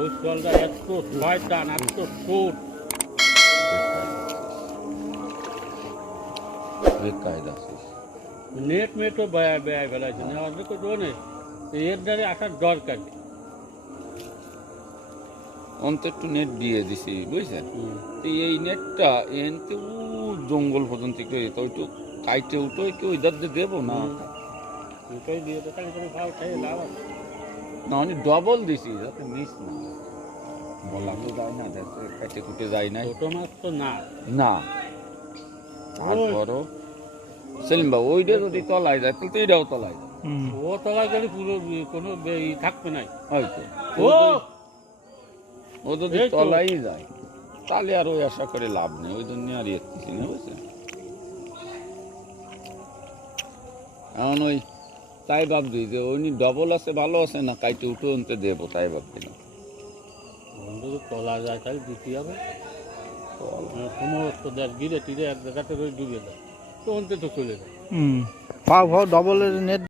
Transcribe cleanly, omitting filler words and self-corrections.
ওই জলটা এত শয়তান এত সুট কায়দা নেট মেটও ব্যয় ব্যয় ফেলাইছে না অর্ধেক জোনে এর দ্বারা আসার দরকার নেই। অন্ত একটু নেট দিয়ে দিছি বুঝছেন, তো এই নেটটা এনতে জঙ্গল পর্যন্ত কি তো একটু কাইটে উঠো কি ওই দাঁত দিয়ে দেবো না ওটাই দিয়ে তো তাহলে করে ভাও খাই লাভ আছে না আমি ডবল দিছি যাতে মিস না বললাম তো যায় না কাইটে কুটে যায় না ছোট মাছ তো না না তারপরও সেলিম বাবু ওইটা যদি তলায় যায় তাহলে তো এটাও তলায় যায় ও তলা গেলে পুরো কোনো থাকবে নাই হয়তো ও ও যদি এই তো। তলাই যায় তাহলে আর ওই আশা করে লাভ নেই, ওই জন্য আর ইয়েছি না বুঝছেন। এখন ওই তাই ভাবছি যে ওই ডবল আছে ভালো আছে না কাইটে উঠে আনতে দেবো তাই ভাবছিলাম। যদি তলা যায় তাহলে দিতে হবে সমস্ত দেখ গিরে টিরে এক জায়গাতে রয়ে ডুবে যায় তো অন্তে তো চলে যায় পাও ভাও ডবলের নেট